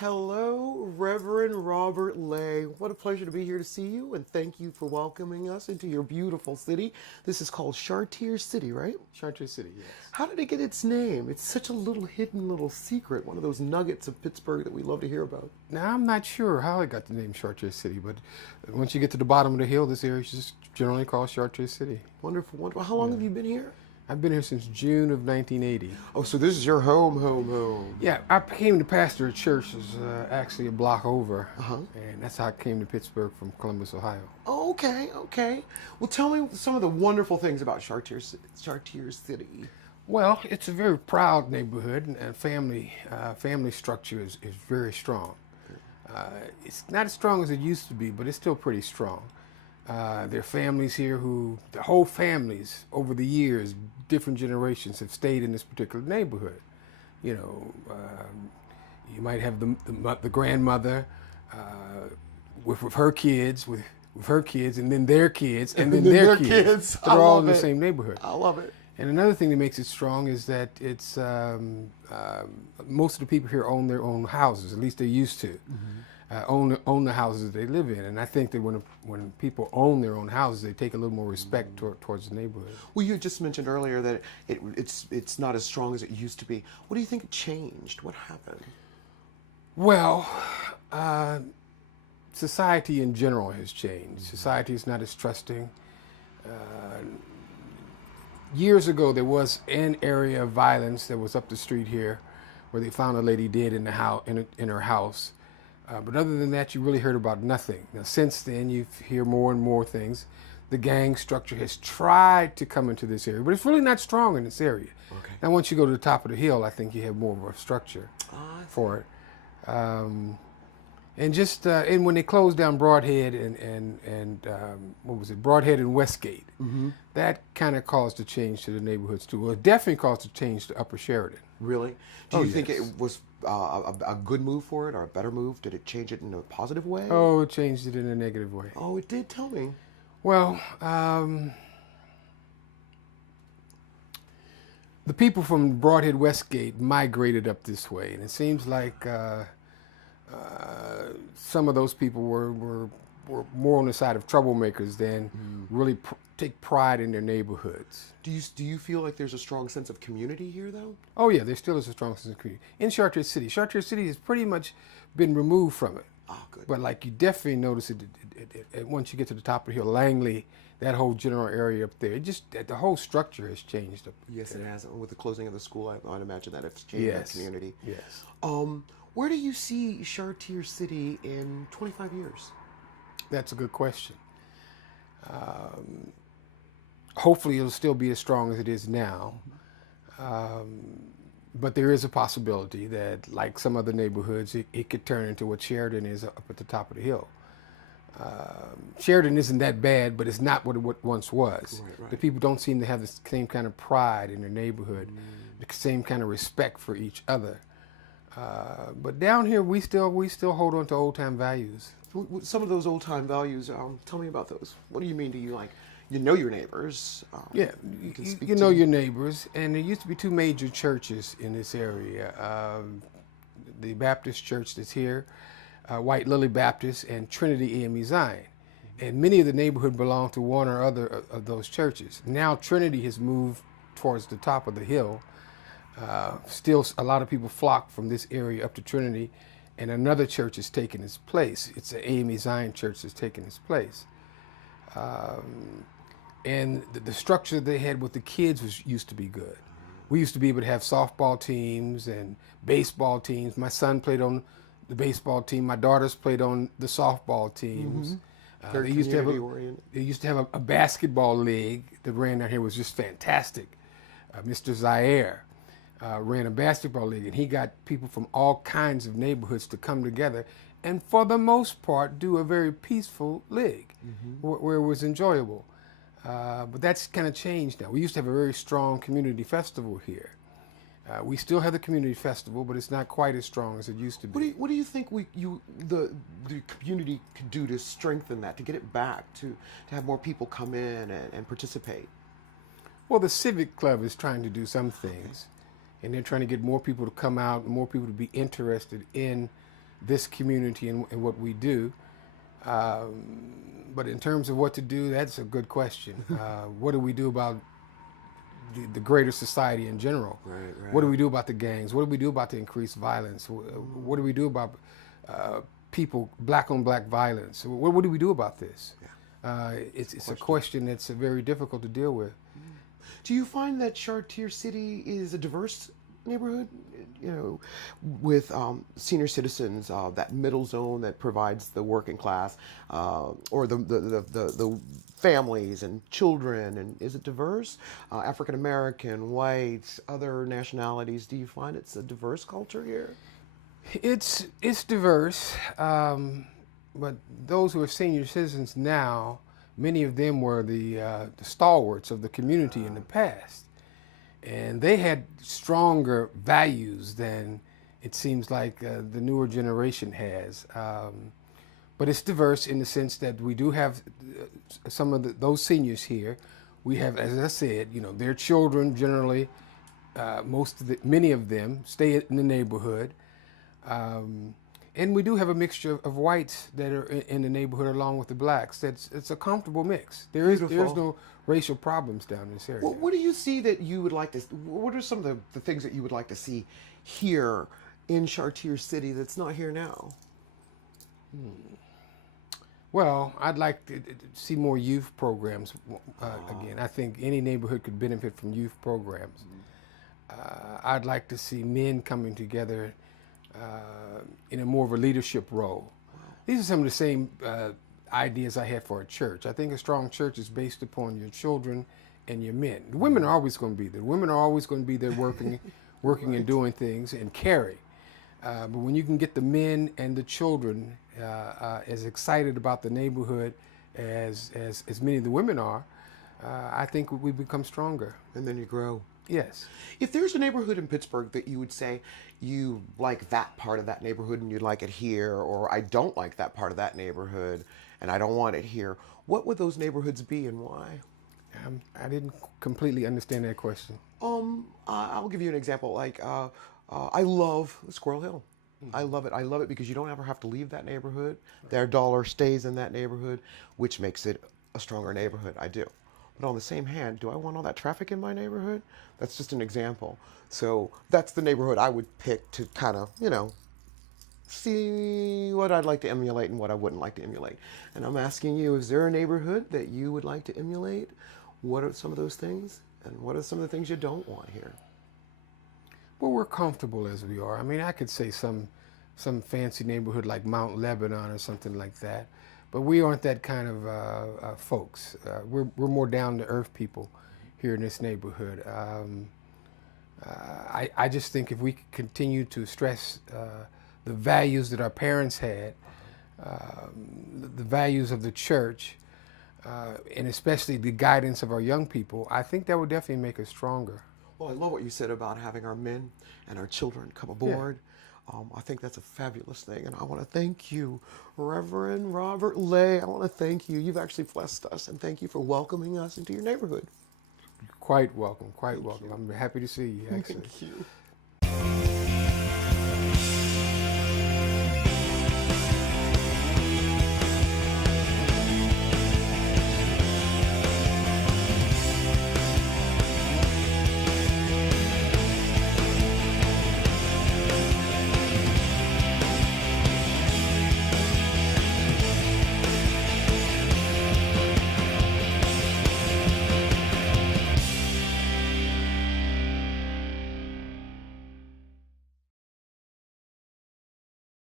Hello, Reverend Robert Lay. What a pleasure to be here to see you, and thank you for welcoming us into your beautiful city. This is called Chartiers City, right? Chartiers City, yes. How did it get its name? It's such a little hidden little secret, one of those nuggets of Pittsburgh that we love to hear about. Now, I'm not sure how it got the name Chartiers City, but once you get to the bottom of the hill, this area is just generally called Chartiers City. Wonderful, wonderful. How long have you been here? I've been here since June of 1980. Oh, so this is your home. Yeah, I came to pastor a church that's actually a block over, and that's how I came to Pittsburgh from Columbus, Ohio. Oh, okay. Well, tell me some of the wonderful things about Chartiers City. Well, it's a very proud neighborhood, and family structure is very strong. It's not as strong as it used to be, but it's still pretty strong. There are families here the whole families over the years, different generations have stayed in this particular neighborhood. You know, you might have the grandmother with her kids, with her kids, and then their kids, and then their kids. They're all in the same neighborhood. I love it. And another thing that makes it strong is that it's most of the people here own their own houses, at least they used to. Own the houses that they live in, and I think that when people own their own houses, they take a little more respect towards the neighborhood. Well, you just mentioned earlier that it's not as strong as it used to be. What do you think changed? What happened? Well, society in general has changed. Society is not as trusting. Years ago, there was an area of violence that was up the street here, where they found a lady dead in the house in her house. But other than that, you really heard about nothing. Now, since then, you hear more and more things. The gang structure has tried to come into this area, but it's really not strong in this area. Okay. Now, once you go to the top of the hill, I think you have more of a structure for it. And when they closed down Broadhead and what was it, Broadhead and Westgate, that kind of caused a change to the neighborhoods too. Well, it definitely caused a change to Upper Sheridan. Really? Do you think it was a good move for it or a better move? Did it change it in a positive way? Oh, it changed it in a negative way. Oh, it did? Tell me. Well, the people from Broadhead Westgate migrated up this way, and it seems like some of those people were more on the side of troublemakers than really take pride in their neighborhoods. Do you feel like there's a strong sense of community here, though? Oh yeah, there still is a strong sense of community. In Chartiers City has pretty much been removed from it. Oh, good. But like you definitely notice it once you get to the top of the hill, Langley, that whole general area up there, the whole structure has changed up Yes, there. it has. With the closing of the school, I'd imagine that it's changed that community. Yes. Where do you see Chartiers City in 25 years? That's a good question. Hopefully it'll still be as strong as it is now. But there is a possibility that, like some other neighborhoods, it could turn into what Sheridan is up at the top of the hill. Sheridan isn't that bad, but it's not what it once was. Right. The people don't seem to have the same kind of pride in their neighborhood, the same kind of respect for each other. But down here, we still hold on to old-time values. Some of those old-time values, tell me about those. What do you mean? Do you you know your neighbors? Yeah, you know your neighbors, and there used to be two major churches in this area. The Baptist church that's here, White Lily Baptist, and Trinity AME Zion. And many of the neighborhood belong to one or other of those churches. Now Trinity has moved towards the top of the hill. Still, a lot of people flock from this area up to Trinity, and another church has taken its place. It's the AME Zion church that's taken its place. And the structure they had with the kids used to be good. We used to be able to have softball teams and baseball teams. My son played on the baseball team. My daughters played on the softball teams. They used to have a basketball league that ran down here. It was just fantastic. Mr. Zaire ran a basketball league, and he got people from all kinds of neighborhoods to come together and, for the most part, do a very peaceful league where it was enjoyable. But that's kind of changed now. We used to have a very strong community festival here. We still have the community festival, but it's not quite as strong as it used to be. What do you think the community could do to strengthen that, to get it back, to have more people come in and participate? Well, the Civic Club is trying to do some things, and they're trying to get more people to come out, more people to be interested in this community and what we do. But in terms of what to do, that's a good question. What do we do about the greater society in general? Right. What do we do about the gangs? What do we do about the increased violence? What do we do about people, black on black violence? What do we do about this? It's a question that's very difficult to deal with. Do you find that Chartiers City is a diverse neighborhood? You know, with senior citizens, that middle zone that provides the working class, or the families and children, and is it diverse? African American, whites, other nationalities. Do you find it's a diverse culture here? It's diverse, but those who are senior citizens now, many of them were the stalwarts of the community in the past. And they had stronger values than it seems like the newer generation has. But it's diverse in the sense that we do have some of those seniors here. We have, as I said, their children generally, many of them stay in the neighborhood. And we do have a mixture of whites that are in the neighborhood along with the blacks. It's a comfortable mix. There's no racial problems down in this area. Well, what do you see that you would like to? What are some of the things that you would like to see here in Chartiers City that's not here now? Well, I'd like to see more youth programs. Again, I think any neighborhood could benefit from youth programs. I'd like to see men coming together in a more of a leadership role. These are some of the same ideas I had for a church. I think a strong church is based upon your children and your men. The women are always going to be there. Women are always going to be there working Right. and doing things and caring. But when you can get the men and the children as excited about the neighborhood as many of the women are, I think we become stronger. And then you grow. Yes. If there's a neighborhood in Pittsburgh that you would say you like that part of that neighborhood and you'd like it here, or I don't like that part of that neighborhood and I don't want it here, what would those neighborhoods be and why? I didn't completely understand that question. I'll give you an example. Like, I love Squirrel Hill. I love it. I love it because you don't ever have to leave that neighborhood. Their dollar stays in that neighborhood, which makes it a stronger neighborhood. I do. But on the same hand, do I want all that traffic in my neighborhood? That's just an example. So that's the neighborhood I would pick to kind of, see what I'd like to emulate and what I wouldn't like to emulate. And I'm asking you, is there a neighborhood that you would like to emulate? What are some of those things? And what are some of the things you don't want here? Well, we're comfortable as we are. I mean, I could say some fancy neighborhood like Mount Lebanon or something like that, but we aren't that kind of folks. We're more down to earth people here in this neighborhood. I just think if we continue to stress the values that our parents had, the values of the church, and especially the guidance of our young people, I think that would definitely make us stronger. Well, I love what you said about having our men and our children come aboard. Yeah. I think that's a fabulous thing, and I want to thank you, Reverend Robert Lay. I want to thank you. You've actually blessed us, and thank you for welcoming us into your neighborhood. Quite welcome, quite welcome. I'm happy to see you, actually. Thank you.